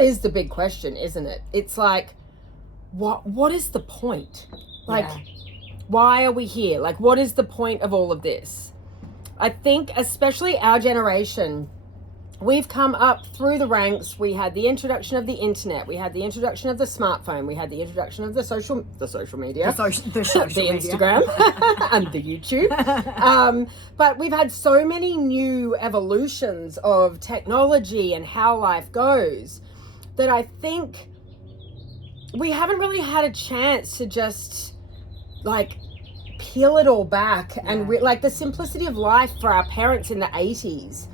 that is the big question, isn't it? It's like, what is the point? Like, why are we here? Like, what is the point of all of this? I think especially our generation, we've come up through the ranks. We had the introduction of the internet. We had the introduction of the smartphone. We had the introduction of the social media, the Instagram and the YouTube. But we've had so many new evolutions of technology and how life goes that I think we haven't really had a chance to just like peel it all back and like the simplicity of life for our parents in the 80s.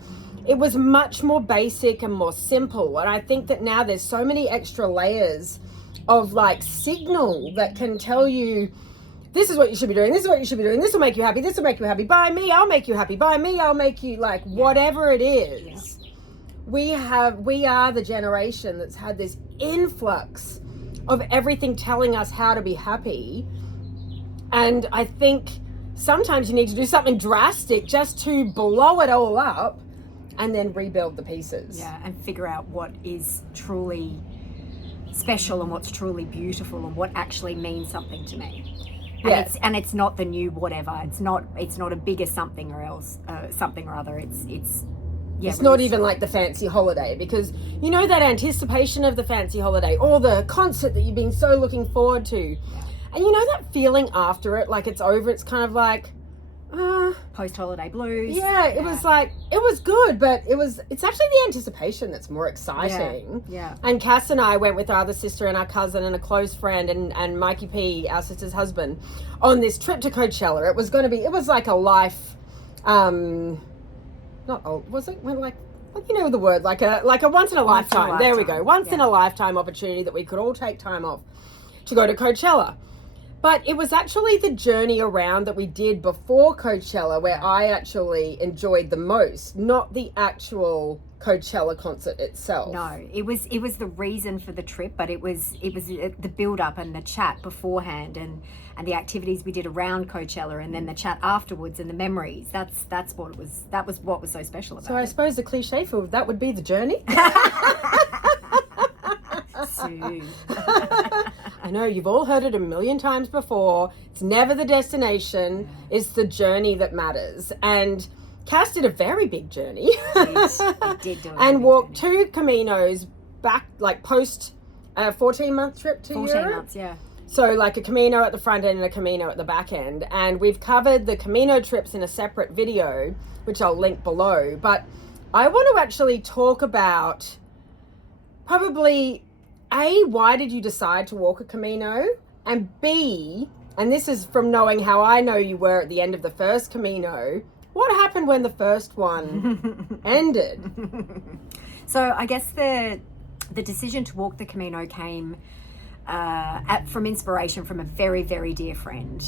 It was much more basic and more simple. And I think that now there's so many extra layers of like signal that can tell you, this is what you should be doing. This is what you should be doing. This will make you happy. This will make you happy. Buy me, I'll make you happy. Buy me, I'll make you like whatever it is. We are the generation that's had this influx of everything telling us how to be happy. And I think sometimes you need to do something drastic just to blow it all up and then rebuild the pieces. Yeah, and figure out what is truly special and what's truly beautiful and what actually means something to me. And it's not the new whatever. It's not a bigger something or else something or other. It's not even like the fancy holiday, because you know that anticipation of the fancy holiday or the concert that you've been so looking forward to. Yeah. And you know that feeling after it, like it's over, it's kind of like post-holiday blues. It was like, it was good, but it's actually the anticipation that's more exciting. And Cass and I went with our other sister and our cousin and a close friend and Mikey P, our sister's husband, on this trip to Coachella. It was like a life, not old, was it? Like, you know the word, like a once in a lifetime. There we go. Once in a lifetime opportunity that we could all take time off to go to Coachella. But it was actually the journey around that we did before Coachella where I actually enjoyed the most, not the actual Coachella concert itself. No, it was the reason for the trip, but it was the build up and the chat beforehand and the activities we did around Coachella and then the chat afterwards and the memories. That's what it was. That was what was so special about it. So I suppose the cliche for that would be the journey. Sue. I know, you've all heard it a million times before. It's never the destination, it's the journey that matters. And Cass did a very big journey. It did do and walked 2 Caminos back, like post a 14-month trip to Europe. 14 months, yeah. So like a Camino at the front end and a Camino at the back end. And we've covered the Camino trips in a separate video, which I'll link below. But I want to actually talk about probably A, why did you decide to walk a Camino? And B, and this is from knowing how I know you were at the end of the first Camino, what happened when the first one ended? So I guess the decision to walk the Camino came from inspiration from a very, very dear friend.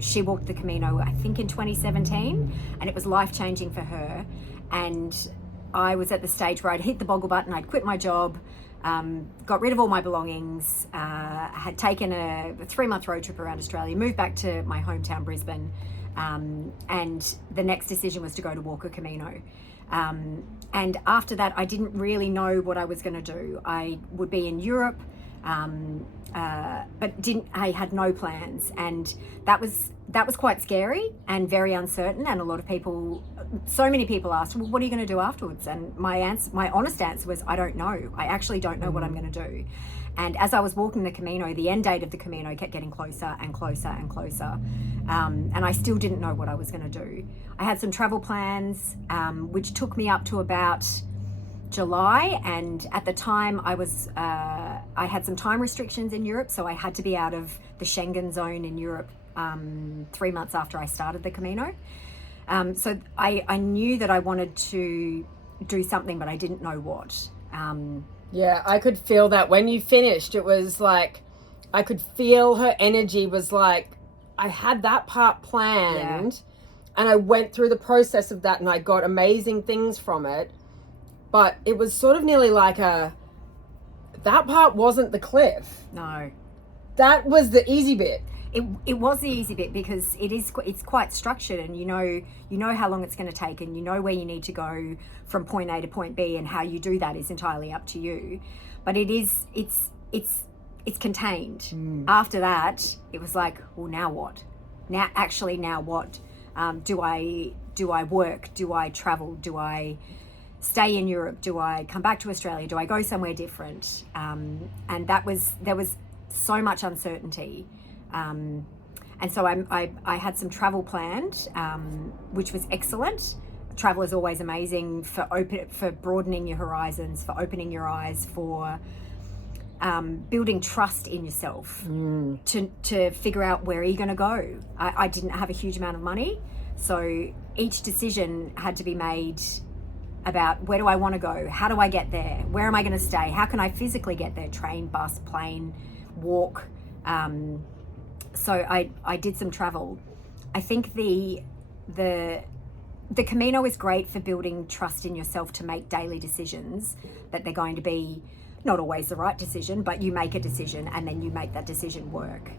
She walked the Camino, I think, in 2017, and it was life-changing for her. And I was at the stage where I'd hit the boggle button, I'd quit my job, got rid of all my belongings, had taken a 3-month road trip around Australia, moved back to my hometown, Brisbane, and the next decision was to go to walk a Camino. And after that, I didn't really know what I was going to do. I would be in Europe, but I had no plans, and that was quite scary and very uncertain. And a lot of people, so many people asked, well, what are you going to do afterwards? And my honest answer was, I don't know. I actually don't know what I'm going to do. And as I was walking the Camino, the end date of the Camino kept getting closer and closer and closer. And I still didn't know what I was going to do. I had some travel plans, which took me up to about July, and at the time I had some time restrictions in Europe, so I had to be out of the Schengen zone in Europe 3 months after I started the Camino. So I knew that I wanted to do something, but I didn't know what. Yeah, I could feel that when you finished. It was like, I could feel her energy was like, I had that part planned, and I went through the process of that, and I got amazing things from it. But it was sort of nearly like that part wasn't the cliff. No. That was the easy bit. It was the easy bit because it's quite structured, and you know how long it's going to take, and you know where you need to go from point A to point B, and how you do that is entirely up to you. but it's contained. After that, it was like, well, now what? Now what? Do I work? Do I travel? Do I stay in Europe? Do I come back to Australia? Do I go somewhere different? And there was so much uncertainty. And so I had some travel planned, which was excellent. Travel is always amazing for broadening your horizons, for opening your eyes, for building trust in yourself, to figure out where are you going to go. I didn't have a huge amount of money, so each decision had to be made about where do I want to go, how do I get there, where am I going to stay, how can I physically get there, train, bus, plane, walk. So I did some travel. I think the Camino is great for building trust in yourself to make daily decisions that they're going to be not always the right decision, but you make a decision and then you make that decision work.